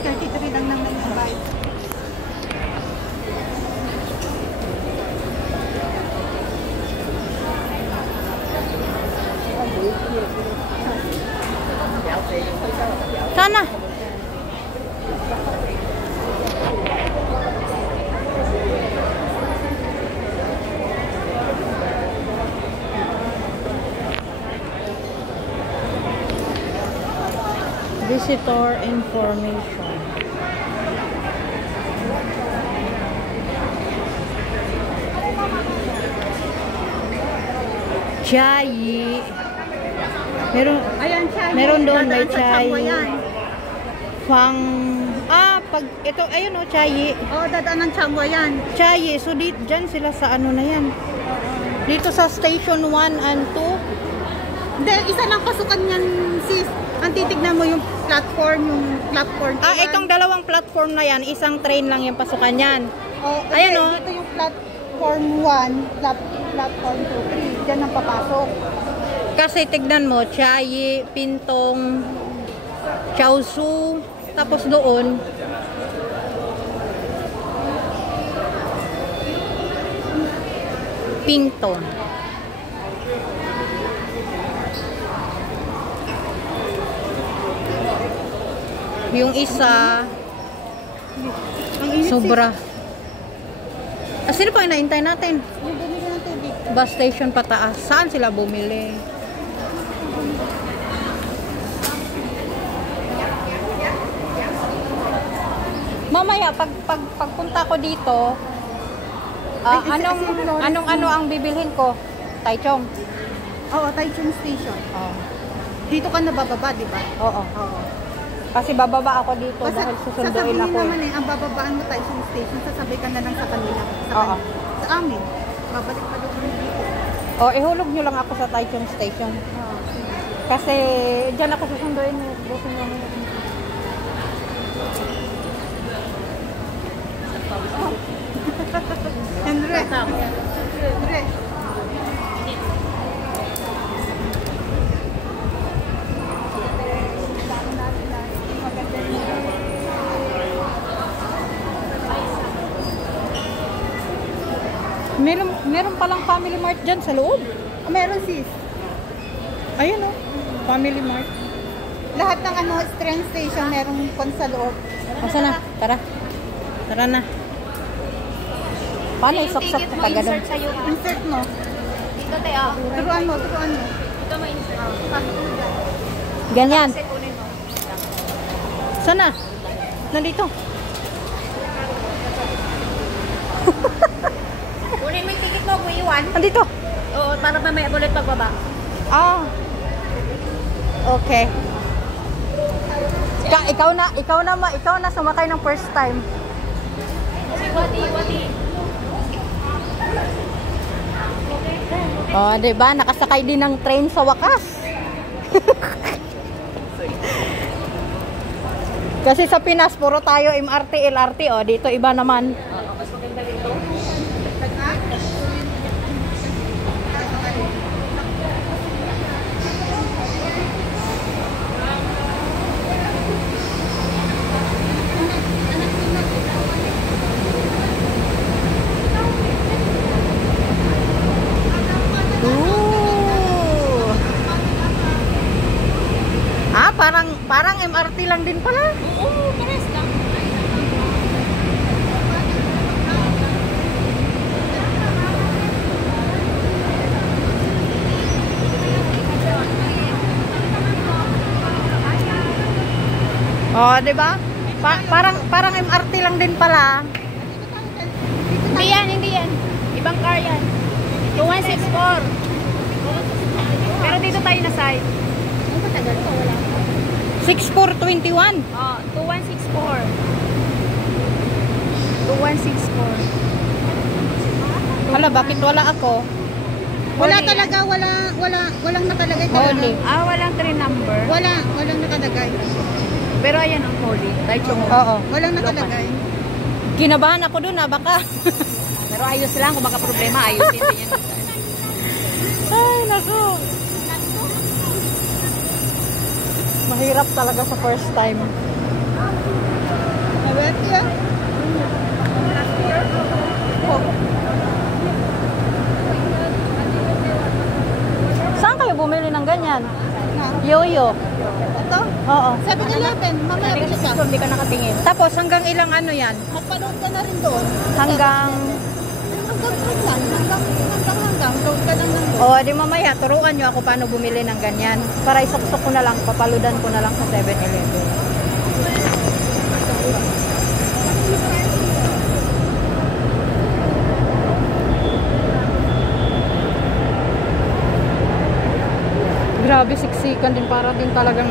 33 lang nang nag-invite. Sana. Visitor information. Chai. Meron doon may chai. Pag ito ayun oh, chai. Oo, dadaan ng Changwa yan. Chai. So diyan sila sa ano na yan. Dito sa station 1 and 2. Hindi, isa lang pasukan yan, sis. Ang titignan mo yung platform. Itong dalawang platform na yan, isang train lang yung pasukan yan. Oh, ayan oh. Dito yung platform 1, platform 2, 3. Diyan ang papasok. Kasi tignan mo, Chiayi, Pintong, Chaosu, tapos doon Pington. Yung isa sobra. Sino pa inaantay natin? Yung bumili ng tubig. Bus station pataas. Saan sila bumili? Mamaya pagpunta ko dito, anong ang bibilhin ko? Taichung. Oo, Taichung Station. Oh. Dito ka nabababa, di ba? Oo. Kasi bababa ako dito dahil susunduin ako. Sasabihin naman ang bababaan mo Taichung Station, sasabay ka na lang sa kanila. Sa amin. Babalik pa doon dito. Ihulog nyo lang ako sa Taichung Station. Kasi dyan ako susunduin. Busin nyo nyo. Andre. Meron palang Family Mart dyan sa loob. Meron sis. Ayun oh. Family Mart. Lahat ng train station merong kon sa loob. Asa na? Tara. Tara na. Paano isaksak ka taga doon? Insert mo. Dito tayo. Turuan mo. Dito may insert. Ganyan. Sana? Nandito. Kunin mo yung ticket mo, iwan. Nandito. Oo, para mamaya ulit pagbaba. Okay. Ikaw na sumakay ng first time. Wati. Diba? Nakasakay din ng train sa wakas. Kasi sa Pinas, puro tayo MRT, LRT. Dito iba naman. Mas maganda dito. Parang MRT lang din pala. Oo, pares lang. Diba? Parang MRT lang din pala. Hindi yan. Ibang car yan. 2164. Pero dito tayo na side. Ano matagal to? Wala. 6421. 2164. 2164. Hala, bakit wala ako? Wala talaga, walang nakalagay talaga. Holy. Walang 3 number. Walang nakalagay. Pero ayan ang holy. Taichung. Oo. Walang nakalagay. Kinabahan ako dun baka. Pero ayos lang. Kung baka problema, ayusin din yan. Ay, naku. Mahirap talaga sa first time. Betty, ah. Oh. Saan kayo bumili ng ganyan? Na. Yoyo. Ito? Oo. 7-Eleven. Mamaya bili ka. Hindi ka nakatingin. Tapos hanggang ilang ano yan? Magpanood ka na rin doon. Hanggang... Hanggang lang. Hanggang. Load ka lang ng load. O, di mamaya, turuan nyo ako paano bumili ng ganyan. Para isuksok ko na lang, papaludan ko na lang sa 7-Eleven. Grabe, siksikan din para din talagang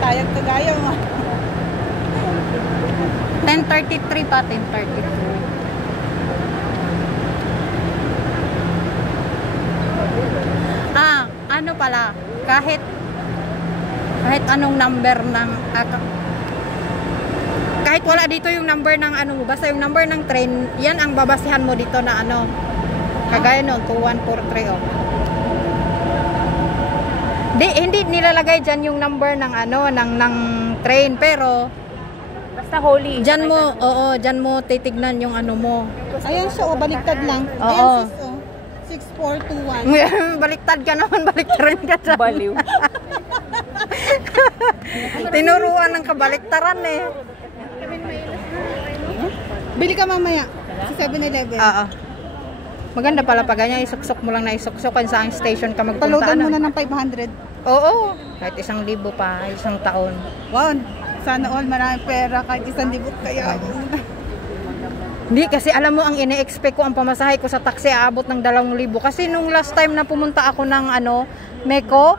Tayag ka gaya mo. 10:33 pa, 10:33. Ano pala, kahit anong number ng kahit wala dito yung number ng ano mo, basta yung number ng train, yan ang babasihan mo dito na ano. Kagaya nun, 2143 oh. Hindi nilalagay dyan yung number ng ano, ng train, pero Basta holy. dyan mo, oo, dyan mo titignan yung ano mo. Ayan siya, baliktad lang. Oo. Ayan, sis, 6421. Baliktad ka naman, baliktaran ka dyan. Baliw. Tinuruan ng kabaliktaran eh. Bili ka mamaya sa 7-Eleven. Oo. Maganda pala pag ganyan, isuksok mo lang na isuksok kung saan station ka magpunta. Paloadan mo ano? na ng 500. Oo. Kahit 1,000 pa, isang taon. Wow, sana all maraming pera kahit 1,000 kaya. Hindi, kasi alam mo, ang ine-expect ko, ang pamasahe ko sa taxi, aabot ng 2,000. Kasi nung last time na pumunta ako ng ano, Meko,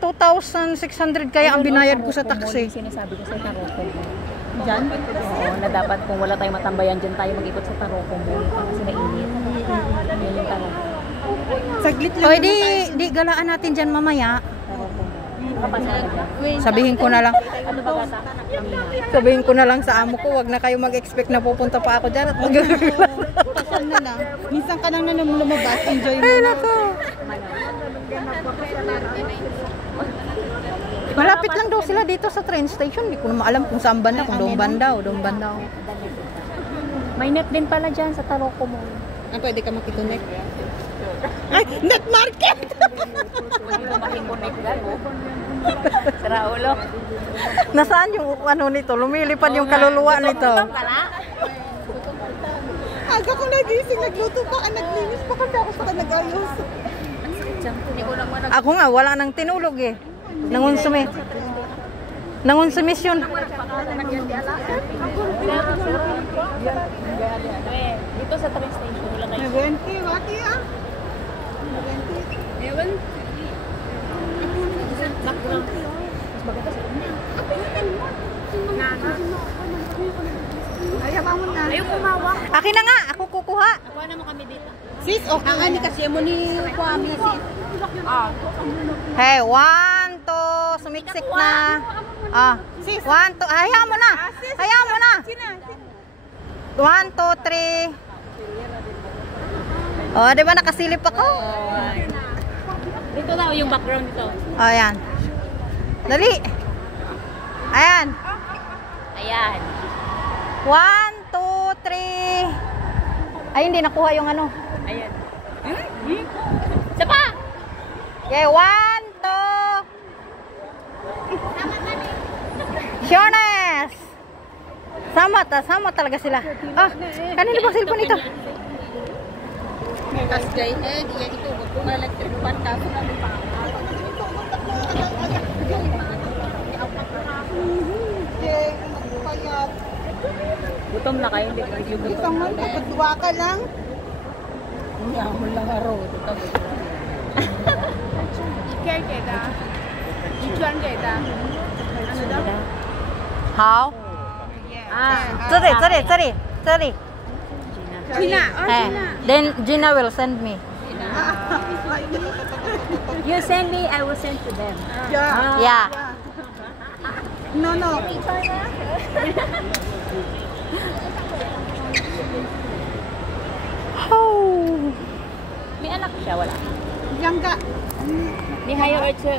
2,600 kaya ang binayad ko sa taxi. Sinasabi ko sa Taroko. Diyan? Oo, na dapat kung wala tayong matambayan dyan tayo mag-ikot sa Taroko mo. Kasi mainit. Yan yung Taroko. Saglit lang. O, di galaan natin dyan mamaya. Taroko mo. Nakapasa na dyan. Sabihin ko na lang. Ano ba gata? Kamina. Sabihin ko na lang sa amo ko, wag na kayo mag-expect na pupunta pa ako dyan at magagalan. Pasal na lang. Minsan ka nang lumabas, enjoy mo. Ay, nako. Malapit lang daw sila dito sa train station. Hindi ko naman alam kung saan banda, kung doon banda o doon banda. May net din pala dyan sa Taroko mo. Pwede ka makikunik. Ay, net market! Pwede mo makikunik gano. Sira ulo. Nasaan yung ano nito? Lumilipad yung kaluluwa nito. Aga ko nagising, nagluto pa, naglinis pa kasi ako sa nag-ayos. Ako nga, wala nang tinulog eh. Nangonsumisyon. Dito sa train station, wala tayo. 20, wati ah. 20. Ewan. Ayaw mo na. Ayaw kumawa. Akin na nga, ako kukuha. Nakuha naman kami dito. Sis, okay nga ni kasi mo ni Kwame sis. Hey, 1, 2, sumiksik na. 1, 2, hayaan mo na. Hayaan mo na. 1, 2, 3. Oh, di ba nakasilip ako? Dito daw yung background dito. Oh, ayan. Dali. Ayan. Ayan. 1, 2, 3. Ay, hindi nakuha yung ano. Ayan. Isa pa! Okay, 1, 2. Shortness! Sama talaga sila. Kanino bang cellphone ito? Kas jay head, yan ito, wag ko electric pan kaso namin pa. Gutom na kayo, hindi kayo gutom. Isang man, pagkadwa ka lang. Yaman lang araw. How? Sorry. Gina. Then Gina will send me. You send me, I will send to them. Yeah. No. Oh. May anak siya, wala. Yang ka. Ni hire her to